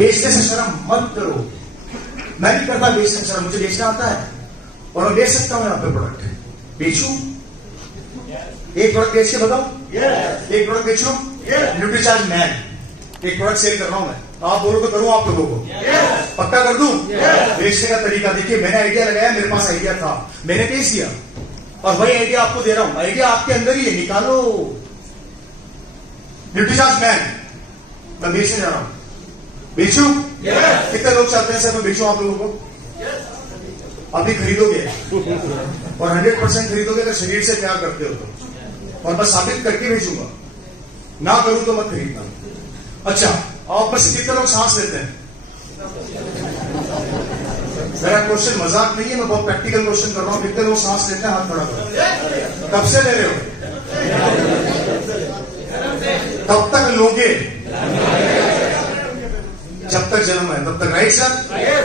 बेचने से शर्म मत करो। मैं भी करता बेचने से शर्म, मुझे बेचना आता है और मैं बेच सकता हूं। यहाँ पे प्रोडक्ट बेचूं, एक प्रोडक्ट बेच के बताओ, एक प्रोडक्ट बेच रहा हूं, न्यूट्रीचार्ज मैन, एक प्रोडक्ट सेल कर रहा हूं मैं। आप बोलो तो करूं आप लोगों को, पक्का कर दूं। बेचने का तरीका देखिए, मैंने आइडिया लगाया, मेरे पास आइडिया था, मैंने बेच दिया और वही आइडिया आपको दे रहा हूं। आइडिया आपके अंदर ही है, निकालो। न्यूट्रीचार्ज मैन मैं बेचने जा रहा हूं, बेचूं? कितने लोग चाहते हैं सर मैं बेचूं आप लोगों को? अभी खरीदोगे और 100% खरीदोगे अगर शरीर से प्यार करते हो तो, और बस साबित करके भेजूंगा, ना करूं तो मत खरीदना। अच्छा, आप बस कितने लोग सांस लेते हैं? मेरा क्वेश्चन मजाक नहीं है, मैं बहुत प्रैक्टिकल क्वेश्चन कर रहा हूं। कितने लोग सांस लेते हैं? हाथ खड़ा करो। कब से ले रहे हो? तब तक लोगे जब तक जन्म है तब तक, राइट सर?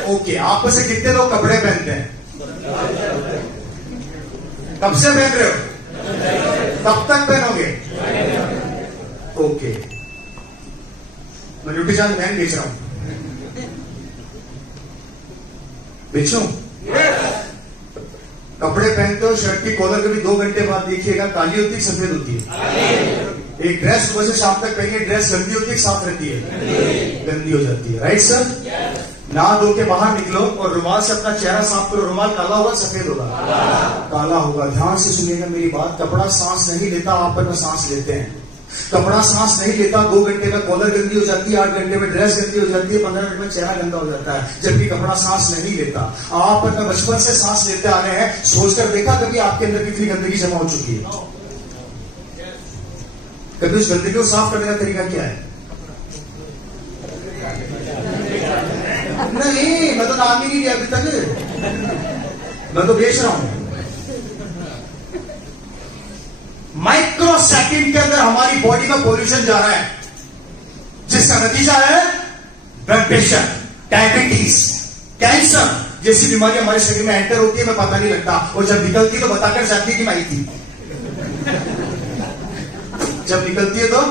ओके, आप में से कितने लोग कपड़े पहनते हैं? कब से पहन रहे हो? तब तक पहनोगे। ओके, मैं न्यूट्रीचार्ज मैन बेच रहा हूं, बेचूं? कपड़े पहनते हो, शर्ट की कॉलर कभी 2 घंटे बाद देखिएगा काली होती है सफेद होती है? एक ड्रेस सुबह से शाम तक पहनिए, ड्रेस गंदी होती है साफ रहती है? गंदी हो जाती है, राइट सर? नहा धो के बाहर निकलो और रुमाल से अपना चेहरा साफ करो, रुमाल काला होगा सफेद होगा? काला होगा। ध्यान से सुनिएगा मेरी बात, कपड़ा सांस नहीं लेता, आप पर सांस लेते हैं। कपड़ा सांस नहीं लेता, 2 घंटे में कॉलर गंदी हो जाती है, 8 घंटे में ड्रेस गंदी हो जाती है, 15 मिनट में चेहरा गंदा हो जाता है, जबकि कपड़ा सांस नहीं लेता। आप पर बचपन से सांस लेते आ रहे हैं, सोचकर देखा कभी आपके अंदर कितनी गंदगी जमा हो चुकी है? कभी उस गंदगी को साफ करने का तरीका क्या है? नहीं, मैं तो नाम ही नहीं लिया अभी तक, मैं तो बेच रहा हूं। माइक्रो सेकंड के अंदर हमारी बॉडी में पॉल्यूशन जा रहा है, जिसका नतीजा है ब्लड प्रेशर, डायबिटीज, कैंसर जैसी बीमारी हमारे शरीर में एंटर होती है, हमें पता नहीं लगता, और जब निकलती है तो बताकर जाती है कि मैं आई थी। जब निकलती है तो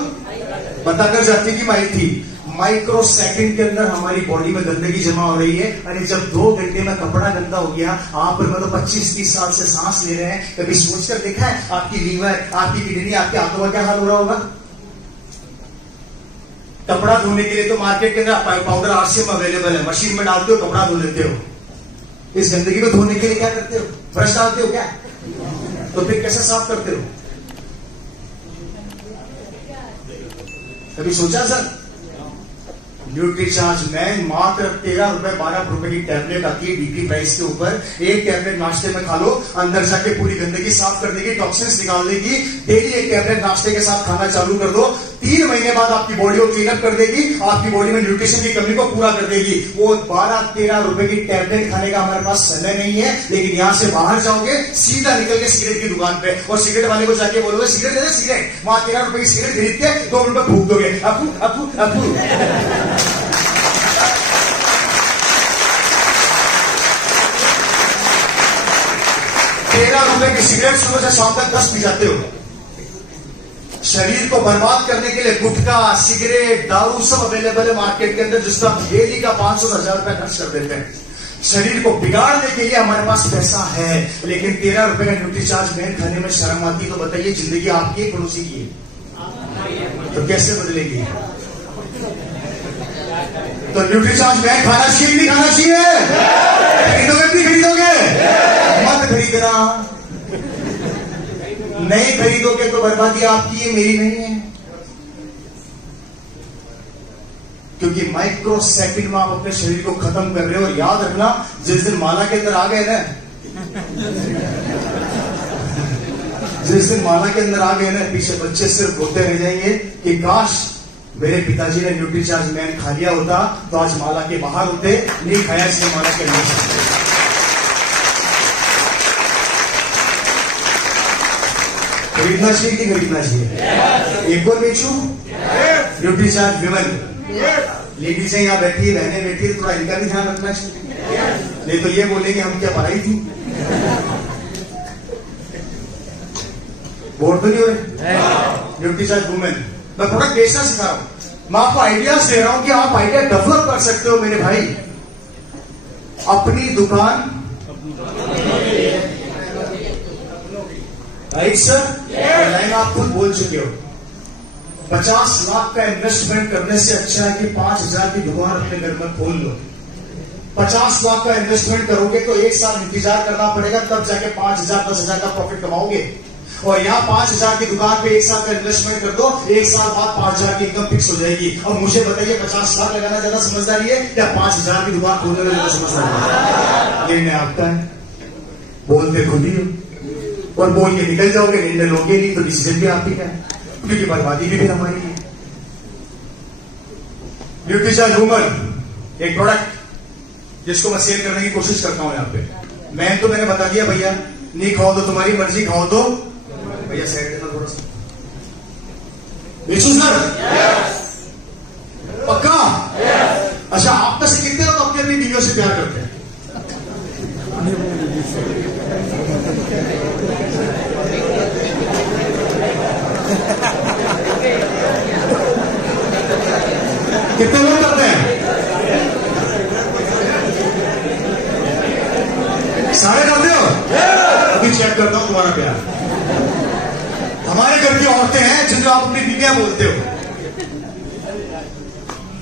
बताकर जाती है कि मैं आई थी। माइक्रो सेकंड के अंदर हमारी बॉडी में गंदगी जमा हो रही है। अरे जब 2 घंटे में कपड़ा गंदा हो गया, आप मतलब 25-30 साल से सांस ले रहे हैं, कभी सोचकर देखा है आपकी लीवर, आपकी किडनी, आपके हाथों का क्या हाल हो रहा होगा? कपड़ा धोने के लिए तो मार्केट के अंदर पाउडर आरसीएम अवेलेबल है, मशीन में डालते हो, कपड़ा धो लेते हो। इस गंदगी को धोने के लिए क्या करते हो? ब्रश डालते हो क्या? तो फिर कैसे साफ करते हो? कभी सोचा सर? न्यूट्रीचार्ज मैन मात्र 13 रुपए 12 रुपए की टैबलेट आती है बीपी प्राइस के ऊपर। एक टैबलेट नाश्ते में खा लो, अंदर जाके पूरी गंदगी साफ कर देगी, टॉक्सिन्स निकाल देगी। डेली एक टैबलेट नाश्ते के साथ खाना चालू कर दो, 3 महीने बाद आपकी बॉडी को क्लीन अप कर देगी, आपकी बॉडी में न्यूट्रिशन की कमी को पूरा कर देगी। वो 12-13 रुपए की टैबलेट खाने का हमारे पास समय नहीं है, लेकिन यहां से बाहर जाओगे सीधा निकल के सिगरेट की दुकान पे और सिगरेट वाले को जाके बोलोगे सिगरेट दे दे, सिगरेट। वहां 13 रुपए की सिगरेट खरीद के 2 मिनट में फूक दोगे, अपू अपू अपू। 13 रुपए की सिगरेट सुबह से शाम तक 10 पी जाते हो। शरीर को बर्बाद करने के लिए गुटखा, सिगरेट, दारू सब अवेलेबल है मार्केट के अंदर, जिसका डेली का 500-1000 रुपए खर्च कर देते हैं। शरीर को बिगाड़ने के लिए हमारे पास पैसा है, लेकिन 13 रुपए का न्यूट्रीचार्ज मैन खाने में शर्म आती। तो बताइए जिंदगी आपकी है पड़ोसी की है? तो कैसे बदलेगी? तो न्यूट्रीचार्ज मैन खाना चाहिए नहीं खाना चाहिए? खरीदोगे नहीं खरीदोगे? मत खरीदना। नहीं खरीदोगे तो बर्बादी आपकी है, मेरी नहीं है। क्योंकि माइक्रो सेकंड में आप अपने शरीर को खत्म कर रहे हो। और याद रखना, जिस दिन माला के अंदर आ गए ना, जिस दिन माला के अंदर आ गए ना, पीछे बच्चे सिर्फ रोते रह जाएंगे कि काश मेरे पिताजी ने न्यूट्रीचार्ज मैन खा लिया होता तो आज माला के बाहर होते, नहीं खाया इसलिए माला के अंदर। खरीदना चाहिए कि खरीदना चाहिए? एक और बेचू न्यूट्रीचार्ज विमल। लेडीज यहाँ बैठी है, बहनें बैठी है, थोड़ा इनका भी ध्यान रखना चाहिए, नहीं तो ये बोलेंगे हम क्या पढ़ाई थी। बोर्ड तो नहीं हो रहे? Nutricharge women. मैं प्रोडक्ट बेचना सिखा रहा हूं, मैं आपको आइडियाज दे रहा हूं कि आप आइडिया डेवलप कर सकते हो मेरे भाई? अपनी दुकान, राइट सर? लाइन आप खुद बोल चुके हो। 50 लाख का इन्वेस्टमेंट करने से अच्छा है कि 5,000 की दुकान अपने घर में खोल लो। 50 लाख का इन्वेस्टमेंट करोगे तो एक साल इंतजार करना पड़ेगा, तब जाके 5,000 10,000 का प्रॉफिट कमाओगे। और यहाँ 5,000 की दुकान पे एक साल का इन्वेस्टमेंट कर दो, एक साल बाद 5,000 की इनकम फिक्स हो जाएगी। अब मुझे बताइए 50 लाख लगाना ज्यादा समझदारी है या 5,000 की दुकान खोलने में ज्यादा समझदारी है? निर्णय आपका है, बोलते खुद ही हो और बोल के निकल जाओगे, निर्णय लोगे नहीं तो डिसीजन भी आप ही का है, क्योंकि बर्बादी भी फिर हमारी है। न्यूट्रीचार्ज वुमन एक प्रोडक्ट जिसको मैं सेल करने की कोशिश करता हूं यहाँ पे। मैंने बता दिया भैया, नहीं खाओ तो तुम्हारी मर्जी, खाओ तो भैया साइड देना थोड़ा सा। बेचू सर? पक्का? अच्छा, आप में से कितने लोग अपनी अपनी बीवियों से प्यार करते हैं? कितने लोग करते हैं? सारे करते हो? अभी चेक करता हूं तुम्हारा प्यार। हमारे घर की औरतें हैं जिनको आप अपनी बीवियां बोलते हो,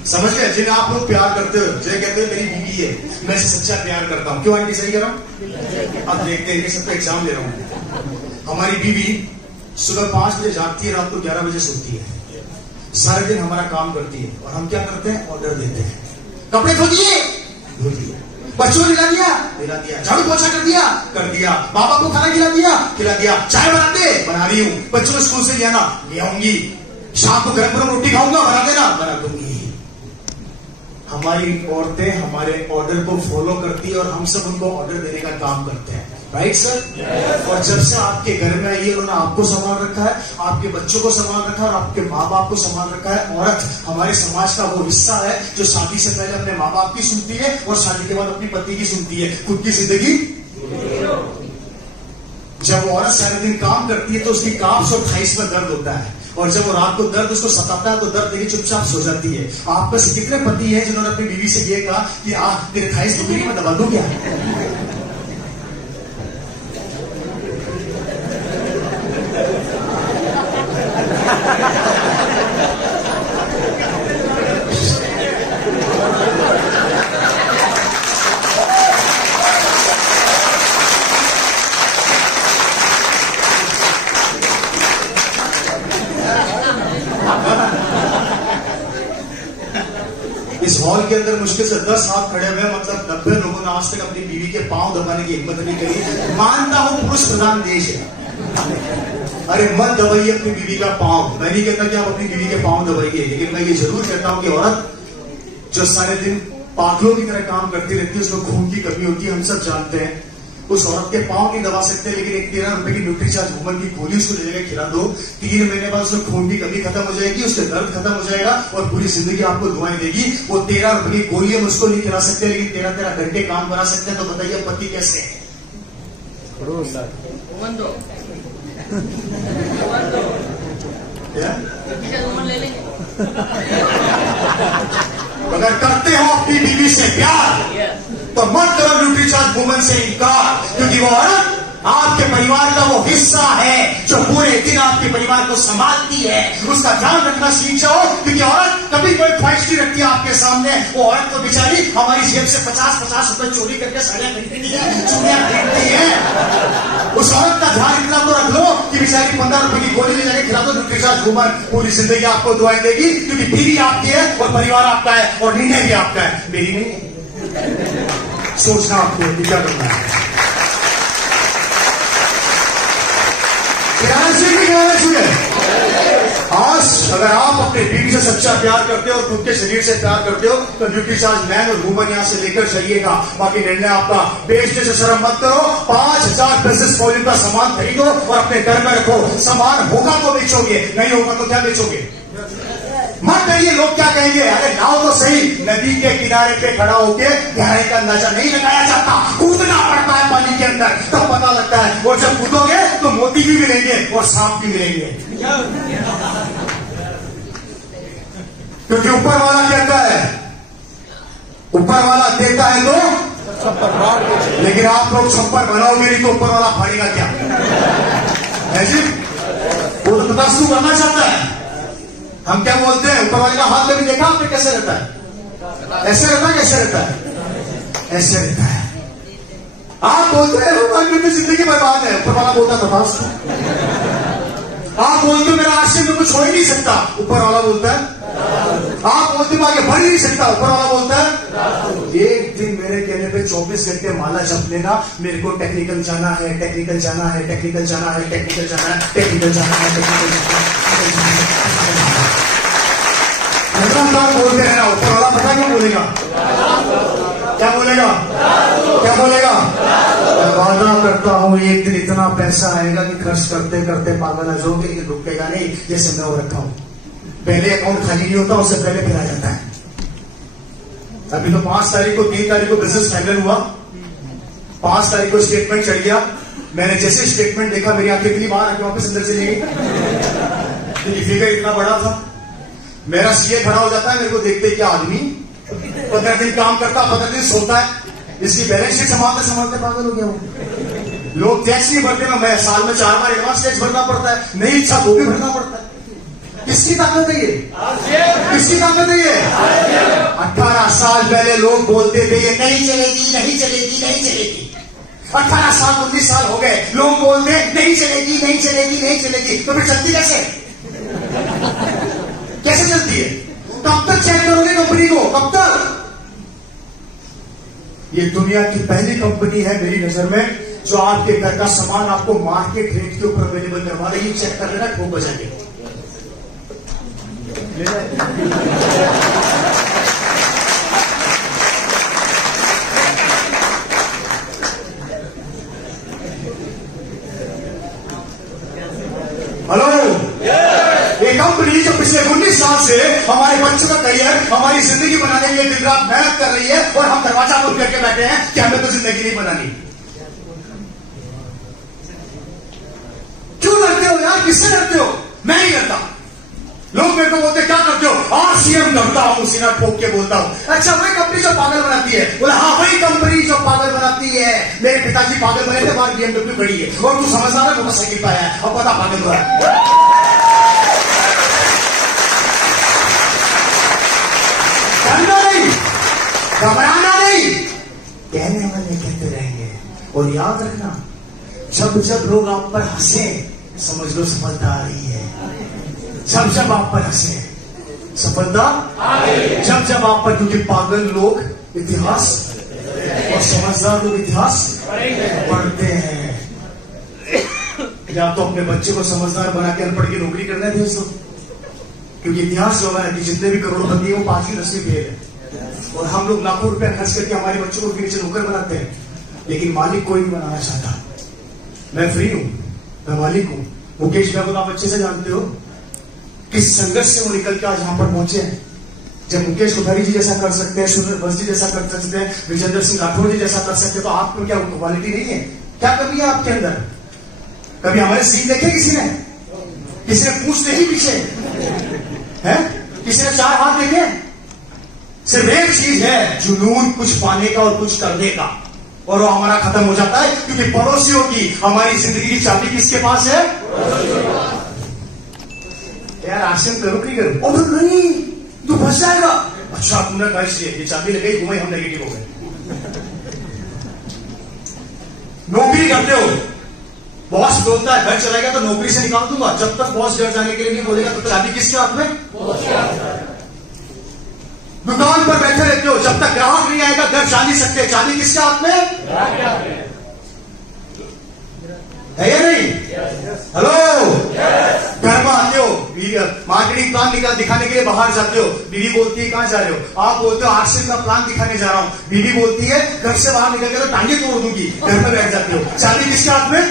समझ गए? जिन्हें आप लोग प्यार करते हो, जो कहते हो मेरी बीवी है, मैं इसे सच्चा प्यार करता हूं। क्यों आंटी, सही कर रहा हूं? अब देखते हैं, सबको एग्जाम दे रहा हूं। हमारी बीवी सुबह 5 बजे जागती है, रात को 11 बजे सोती है, सारे दिन हमारा काम करती है और हम क्या करते हैं? ऑर्डर देते हैं। कपड़े धो दिए, धो दिए। बच्चों को खिला दिया, खिला दिया। झाड़ू पोछा कर दिया, कर दिया। पापा को खाना खिला दिया, खिला दिया। चाय बनाते, बना रही हूं। बच्चों को स्कूल से ले आना, ले आऊंगी। शाम को गरम गरम रोटी खाऊंगा, बना देना, बना दूंगी। हमारी औरतें हमारे ऑर्डर को फॉलो करती है और हम सब उनको ऑर्डर देने का काम करते हैं, राइट सर? और जब से आपके घर में आई है, उन्होंने आपको संभाल रखा है, आपके बच्चों को संभाल रखा है और आपके माँ बाप को संभाल रखा है। औरत हमारे समाज का वो हिस्सा है जो शादी से पहले अपने माँ बाप की सुनती है और शादी के बाद अपनी पति की सुनती है। खुद की जिंदगी, जब औरत सारे दिन काम करती है तो उसकी काफ्स और थाइस में दर्द होता है, और जब वो रात को दर्द उसको सताता है तो दर्द देखिए चुपचाप सो जाती है। आप में से कितने पति हैं जिन्होंने अपनी बीवी से ये कहा कि तेरे थाइस दुखी, मैं दबा दूं क्या? इस हॉल के अंदर मुश्किल से 10 हाथ खड़े हुए, मतलब 90 लोगों ने आज तक अपनी बीवी के पांव दबाने की हिम्मत नहीं करी। मानता हूं पुरुष प्रधान देश है, अरे मत दबाइए अपनी बीवी का पांव। मैं नहीं कहता कि आप अपनी बीवी के पांव दबाइए, लेकिन मैं ये जरूर कहता हूं कि औरत जो सारे दिन पागलों की तरह काम करती रहती है, उसमें खून की कमी होती है, हम सब जानते हैं। उस औरत के पांव नहीं दबा सकते, लेकिन एक 13 रुपए की न्यूट्रीचार्ज वुमन की गोली उसको ले जाकर खिला दो, 3 महीने बाद उसमें खून की कमी खत्म हो जाएगी, उसके दर्द खत्म हो जाएगा और पूरी जिंदगी आपको दुआएं देगी। वो 13 रुपए की गोली हम उसको नहीं खिला सकते, लेकिन 13 घंटे काम करा सकते हैं। तो बताइए पति कैसे है? अगर करते हो अपनी बीवी से प्यार तो मत करो न्यूट्रीचार्ज वुमन से इनकार, क्योंकि वो औरत आपके परिवार का वो हिस्सा है जो पूरे दिन आपके परिवार को संभालती है। उसका ध्यान रखना सीख जाओ, क्योंकि औरत कभी कोई ख्वाहिश नहीं रखती है आपके सामने। वो औरत तो बेचारी हमारी जेब से 50-50 रुपए चोरी करके साड़ियां खरीदती है, चूड़ियां खरीदती है। उस औरत का ध्यान इतना तो रख लो कि बेचारी 15 रुपए की गोली ले जाके खिला दो। न्यूट्रीचार्ज वुमन पूरी जिंदगी आपको दुआएं देगी, क्योंकि बीवी आपकी है और परिवार आपका है और निर्णय भी आपका है, मेरी नहीं। सोचना आपको क्या करना है। आज अगर आप अपने बीवी से सच्चा प्यार करते हो और खुद के शरीर से प्यार करते हो तो न्यूट्रीचार्ज मैन और वुमन यहां से लेकर जाइएगा। बाकी निर्णय आपका। बेचने से शर्म मत करो। 5,000 बिजनेस वॉल्यूम का सामान खरीदो और अपने घर में रखो। सामान होगा तो बेचोगे, नहीं होगा तो क्या बेचोगे? मत करिए लोग क्या कहेंगे। अरे लाओ तो सही। नदी के किनारे पे खड़ा होके गहराई का अंदाजा नहीं लगाया जाता, कूदना पड़ता है पानी के अंदर, तब पता लगता है। और जब कूदोगे तो मोती भी मिलेंगे और सांप भी मिलेंगे, क्योंकि ऊपर वाला कहता है ऊपर वाला देता है तो लेकिन आप लोग छप्पर बनाओगे नहीं तो ऊपर वाला फाड़ेगा क्या है जी? वो तो तदास्तु करना चाहता है। हम क्या बोलते हैं, ऊपर वाले का हाथ में भी देखा आपने कैसे रहता है? ऐसे रहता है, कैसे रहता है? ऐसे रहता है। आप बोलते हैं भगवान मेरी जिंदगी बर्बाद है, ऊपर वाला बोलता तदास्तु। आप बोलते हो मेरा आश्रम में कुछ हो ही नहीं सकता, ऊपर वाला बोलता है। आप बोलते हो आगे बढ़ ही नहीं सकता, ऊपर वाला बोलता है। एक दिन मेरे कहने पे 24 घंटे माला जप लेना, मेरे को टेक्निकल जाना है, टेक्निकल जाना है, टेक्निकल जाना है, टेक्निकल जाना है, टेक्निकल जाना है, टेक्निकल जाना है। बोलते रहना, ऊपर वाला पता क्यों बोलेगा? क्या बोलेगा? क्या बोलेगा? मैं वादा करता हूं एक दिन इतना पैसा आएगा कि खर्च करते करते पागल हो जाओगे, कि रुकेगा नहीं। जैसे मैं वो रखा हूं, पहले अकाउंट खाली नहीं होता, उससे पहले फिर आ जाता है। अभी तो 5 तारीख को 3 तारीख को बिजनेस फाइनल हुआ, 5 तारीख को स्टेटमेंट चढ़ गया। मैंने जैसे स्टेटमेंट देखा मेरी आंखें इतनी बाहर आके वापस अंदर चली गई, क्योंकि फिगर इतना बड़ा था। मेरा सीए खड़ा हो जाता है, मेरे को देखते क्या आदमी 15 दिन काम करता, 15 दिन सोता है, इसकी बैलेंस शीट संभालते संभालते पागल हो गया वो। लोग टैक्स नहीं भरते, मैं साल में 4 बार एडवांस टैक्स भरना पड़ता है, नहीं इच्छा वो भी भरना पड़ता है। किसकी ताकत है ये? किसकी ताकत है ये? 18 साल पहले लोग बोलते थे ये नहीं चलेगी, नहीं चलेगी, नहीं चलेगी। 18 साल 19 साल हो गए, लोग बोलते नहीं चलेगी, नहीं चलेगी, नहीं चलेगी। तो फिर चलती कैसे? कैसे चलती है? कब तक चेक करोगे कंपनी को? कब तक? ये दुनिया की पहली कंपनी है मेरी नजर में जो आपके घर का सामान आपको मार्केट रेट के ऊपर अवेलेबल करवा रही है। चेक कर लेना, ठोक बजाएंगे। हेलो, ये कंपनी जो पिछले 19 साल से हमारे बच्चों का करियर, हमारी जिंदगी बनाने के लिए दिन रात मेहनत कर रही है, और हम दरवाजा बंद करके बैठे हैं कि हमें तो जिंदगी नहीं बनानी। क्यों डरते हो यार? किससे डरते हो? मैं नहीं डरता। लोग मेरे को बोलते क्या करते हो? आरसीएम डरता हूं, सीना ठोक के बोलता हूं। अच्छा, वही कंपनी जो पागल बनाती है? बोला हाँ, वही कंपनी जो पागल बनाती है। मेरे पिताजी पागल बने थे, बाहर BMW खड़ी है, और तू समझदार है, मोटरसाइकिल पाया है, अब पता पागल हुआ है। डरना नहीं, घबराना नहीं, कहने वाले कहते रहेंगे। और याद रखना, जब जब लोग आप पर हंसे, समझ लो सफलता आ रही है। जब जब आप पर हंसे, सफलता आ रही है। जब जब आप पर, क्योंकि पागल लोग इतिहास और समझदार लोग इतिहास पढ़ते हैं। या तो अपने बच्चे को समझदार बना के अनपढ़ की नौकरी करने भेज दो, क्योंकि इतिहास होगा कि जितने भी करोड़पति हैं वो 5वीं 10वीं फेल है। और हम लोग लाखों रुपए खर्च करके हमारे बच्चों को नीचे नौकर बनाते हैं, लेकिन मालिक कोई नहीं बनाना चाहता। मैं फ्री हूं, मैं मालिक हूं। मुकेश भाई को आप अच्छे से जानते हो, किस संघर्ष से वो निकल के आज यहां पर पहुंचे हैं। जब मुकेश कोठारी जी जैसा कर सकते हैं, सुरेश बस जी जैसा कर सकते हैं, विजेंद्र सिंह राठौर जी जैसा कर सकते हैं, तो आप में क्या क्वालिटी नहीं है? क्या कमी है आपके अंदर? कभी हमारे सीन देखे किसी ने? किसी ने पूछ नहीं पीछे है? किसी ने 4 हाथ देखे? सिर्फ एक चीज है, जुनून, कुछ पाने का और कुछ करने का, और वो हमारा खत्म हो जाता है। क्योंकि पड़ोसियों की हमारी जिंदगी की चाबी किसके पास है? यार आश्रम करो कि करो? ओ नहीं, तू फंस जाएगा। अच्छा, तुमने कहा इसलिए ये चाबी लगाई, घुमाई, हम नेगेटिव हो गए। नौकरी करते हो, बॉस बोलता है घर चलाएगा तो नौकरी से निकाल दूंगा। जब तक बॉस घर जाने के लिए नहीं बोलेगा, तो चाबी किसके हाथ में? दुकान पर बैठे रहते हो, जब तक ग्राहक नहीं आएगा घर जा नहीं सकते। चाबी किसके हाथ में है या नहीं? हेलो, घर में आते हो, मार्केटिंग प्लान दिखाने के लिए बाहर जाते हो, बीवी बोलती है कहां जा रहे हो? आप बोलते हो आरसीएम का प्लान दिखाने जा रहा हूं। बीवी बोलती है घर से बाहर निकल के तो टांगे तोड़ दूंगी। घर में बैठ जाते हो, चाबी किसके हाथ में?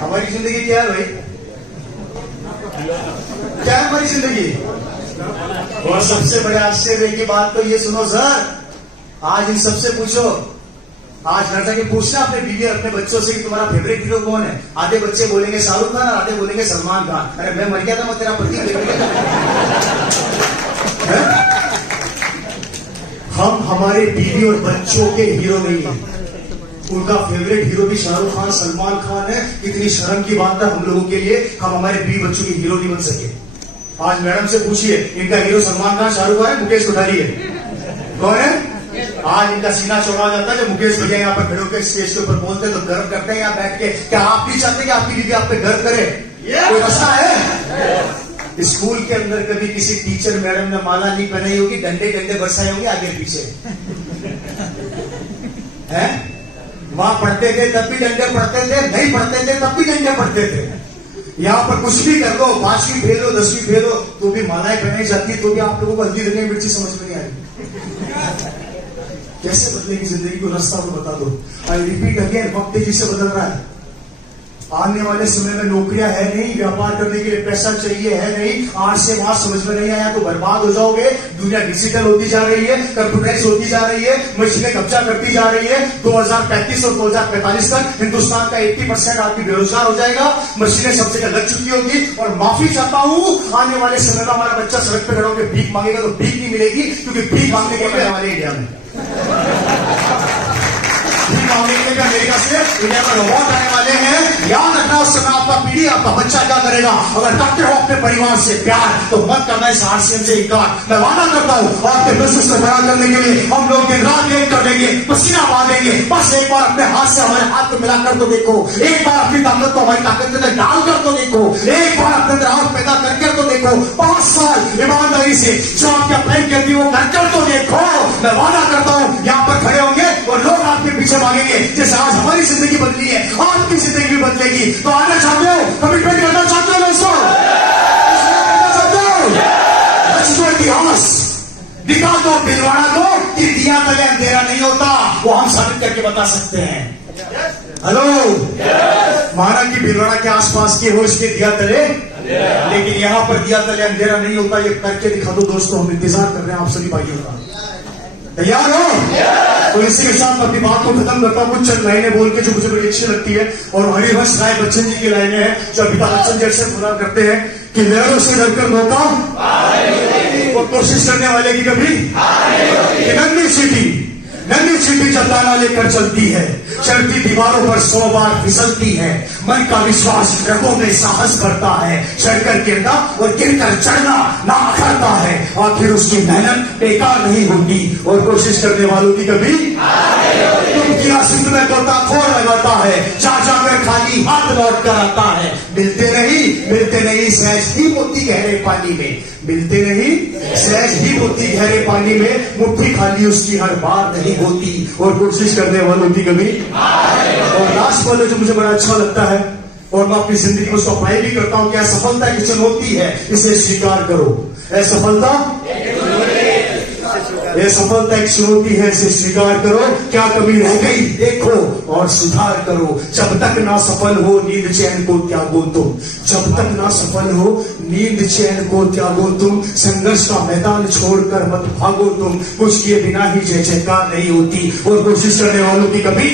हमारी जिंदगी क्या है भाई? क्या है हमारी जिंदगी? और सबसे बड़े आश्चर्य की बात तो ये सुनो सर, आज इन सबसे पूछो, आज घर जाके पूछना अपने बीवी और अपने बच्चों से कि तुम्हारा फेवरेट हीरो कौन है? आधे बच्चे बोलेंगे शाहरुख खान, और आधे बोलेंगे सलमान खान। अरे मैं मर गया था, मैं तेरा पति। हम हमारे बीवी और बच्चों के हीरो नहीं हैं। उनका फेवरेट हीरो भी शाहरुख खान, सलमान खान है। कितनी शर्म की बात है हम लोगों के लिए, हम हमारे बीवी बच्चों के हीरो नहीं बन सके। आज मैडम से पूछिए, इनका हीरो सलमान खान, शाहरुख खान है, मुकेश कोठारी है? कौन है? आज इनका सीना चौड़ा हो जाता है जब मुकेश भैया यहाँ पर खड़े होकर स्टेज के ऊपर बोलते हैं तो गर्व करते हैं यहाँ बैठ के। क्या आप नहीं चाहते कि आपकी बीवी आप पे गर्व करे? कोई मसला है? स्कूल के अंदर कभी किसी टीचर मैडम ने माला नहीं पहनाई होगी, डंडे डंडे बरसाए होंगे आगे पीछे है? वहां पढ़ते थे तब भी डंडे पढ़ते थे, नहीं पढ़ते थे तब भी डंडे पढ़ते थे। यहाँ पर कुछ भी कर लो, 5वीं फेल हो 10वीं फेल हो तो भी मालाएं पहनाई जाती है, तो भी आप लोगों को हल्दी धनिया मिर्ची समझ में नहीं आई। कैसे बदलेगी जिंदगी को, रास्ता को बता दो। आई रिपीट अगेन, वक्त तेजी से बदल रहा है। आने वाले समय में नौकरियां है नहीं, व्यापार करने के लिए पैसा चाहिए है नहीं। आज से वहां समझ में नहीं आया तो बर्बाद हो जाओगे। दुनिया डिजिटल होती जा रही है, कंप्यूटराइज होती जा रही है, मशीनें कब्जा करती जा रही है। 2035 और 2045 तक हिंदुस्तान का 80% आदमी बेरोजगार हो जाएगा। मशीनें सब जगह लग चुकी होगी। और माफी चाहता हूं, आने वाले समय में हमारा बच्चा सड़क पर खड़ा होकर भीख मांगेगा तो भीख नहीं मिलेगी, क्योंकि भीख मांगने के लिए हमारे इंडिया में अमेरिका से इंडिया में रोबोट आने वाले हैं। याद रखना, उस समय आपका पीढ़ी, आपका बच्चा क्या करेगा? अगर करते हो अपने परिवार से प्यार तो मत करना इस आरसीएम से इनकार। मैं वादा करता हूं आपके बिजनेस को बड़ा करने के लिए हम लोग दिन रात एक कर देंगे, पसीना बहाएंगे। बस एक बार अपने हाथ से हमारे हाथ को मिलाकर तो देखो, एक बार अपनी ताकत को हमारी ताकत के अंदर डालकर तो देखो, एक बार अपने अंदर आग पैदा करके तो देखो। 5 साल ईमानदारी से जो आपके प्लान करती है वो करकर तो देखो। मैं वादा करता हूं यहाँ पर खड़े होंगे और लोग आपके पीछे मांगेंगे। जैसे आज हमारी जिंदगी बदली है, आपकी जिंदगी भी बदलेगी। तो आना चाहते हो, कमिटमेंट करना चाहते हो दोस्तों? इतिहास दिखा दो, दिलवाना दो कि दिया तले अंधेरा नहीं होता। वो हम साबित करके बता सकते हैं। हेलो, माना कि भिलवाड़ा के आसपास के हो इसके दिया तले, लेकिन यहां पर दिया तले अंधेरा नहीं होता। ये करके दिखा दो दोस्तों, हम इंतजार कर रहे हैं आप सभी भाइयों का। तैयार हो? तो इसी के साथ अपनी बात को खत्म करता हूं कुछ चंद लाइनें बोल के जो मुझे बड़ी अच्छी लगती है। और हरिवंश राय बच्चन जी की लाइनें हैं जो अमिताभ बच्चन जी अक्सर बोला करते हैं कि लहरों से डरकर मौका और कोशिश करने वाले की कभी नन्ही सीटी जब ताला लेकर चलती है, चढ़ती दीवारों पर 100 बार फिसलती है। मन का विश्वास रगों में साहस बढ़ता है, चढ़कर गिरना और गिरकर चढ़ना ना करता है। आखिर उसकी मेहनत बेकार नहीं होती और कोशिश करने वालों की कभी तुम सिंध में गोताखोर लगाता है, जा जाकर खाली हाथ लौट कर आता है। मिलते नहीं सहज ही मोती गहरे पानी में, मिलते नहीं सहज ही मोती गहरे पानी में। मुट्ठी खाली उसकी हर बार नहीं होती और कोशिश करने वालों की कभी। और लास्ट वाले जो मुझे बड़ा अच्छा लगता है और मैं अपनी जिंदगी में उसको अप्लाई भी करता हूं, क्या सफलता की चुनौती है, इसे स्वीकार करो। ये सफलता एक चुनौती है, इसे स्वीकार करो। क्या कमी रह गई देखो और सुधार करो। जब तक ना सफल हो नींद चैन को त्यागो तुम, जब तक ना सफल हो नींद चैन को त्यागो तुम। संघर्ष का मैदान छोड़कर मत भागो तुम, कुछ किए बिना ही जय जयकार नहीं होती और कोशिश करने वालों की कभी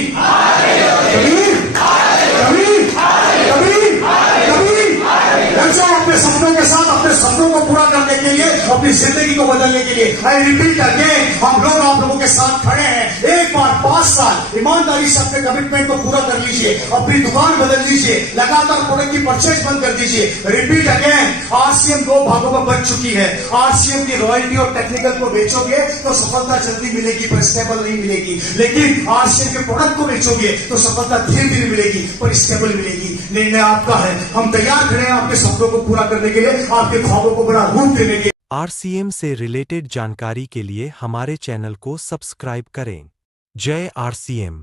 अपने सपनों के साथ अपने सपनों को पूरा करने के लिए, अपनी जिंदगी को बदलने के लिए। आई रिपीट अगेन, हम लोग आप लोगों के साथ खड़े हैं। एक बार 5 साल ईमानदारी से अपने कमिटमेंट को पूरा कर लीजिए, अपनी दुकान बदल लीजिए, लगातार प्रोडक्ट की परचेज बंद कर दीजिए। रिपीट अगेन, आरसीएम 2 भागों में बन चुकी है। आरसीएम की रॉयल्टी और टेक्निकल को बेचोगे तो सफलता जल्दी मिलेगी पर स्टेबल नहीं मिलेगी, लेकिन आरसीएम के प्रोडक्ट को बेचोगे तो सफलता धीरे धीरे मिलेगी पर स्टेबल मिलेगी। निर्णय आपका है, हम तैयार खड़े हैं आपके सपनों को पूरा करने के लिए, आपके ख्वाबों को बड़ा रूप देने के लिए। आरसीएम से रिलेटेड जानकारी के लिए हमारे चैनल को सब्सक्राइब करें। जय आरसीएम।